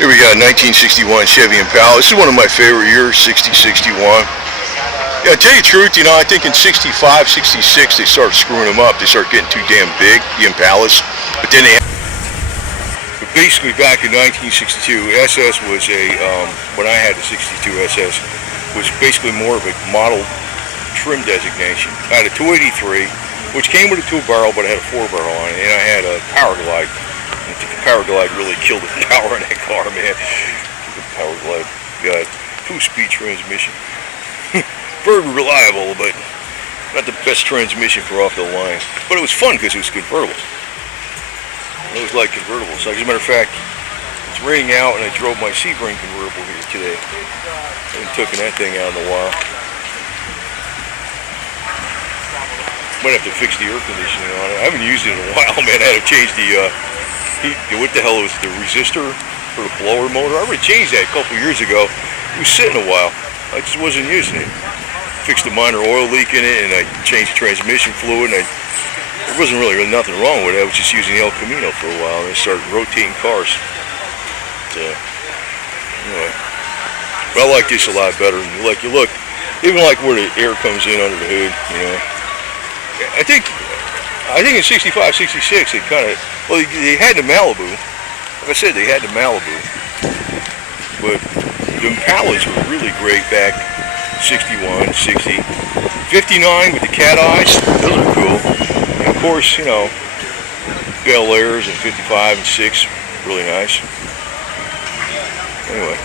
Here we got a 1961 Chevy Impala. This is one of my favorite years, 60, 61. Yeah, to tell you the truth, you know, I think in 65, 66, they started screwing them up. They started getting too damn big, the Impalas. But then but basically back in 1962, SS was a, when I had the 62 SS, was basically more of a model trim designation. I had a 283, which came with a 2-barrel, but it had a 4-barrel on it, and I had a Power Glide. I think the Power Glide really killed the power in that car, man. The Power Glide got 2-speed transmission. Very reliable, but not the best transmission for off the line. But it was fun because it was convertible. It was like convertible. So as a matter of fact, it's raining out, and I drove my Sebring convertible here today. I haven't taken that thing out in a while. Might have to fix the air conditioning on it. I haven't used it in a while, man. I had to change the heat. What the hell was the resistor for the blower motor? I already changed that a couple years ago. It was sitting a while. I just wasn't using it. Fixed a minor oil leak in it, and I changed the transmission fluid. And there wasn't really nothing wrong with it. I was just using the El Camino for a while, and I started rotating cars. So, anyway. But I like this a lot better. Like you look, even like where the air comes in under the hood, you know. I think in 65, 66, they kind of, well, they had the Malibu. Like I said, they had the Malibu. But the Impalas were really great back 61, 60. 59 with the cat eyes, those are cool. And of course, you know, Belairs and 55 and 6, really nice. Anyway.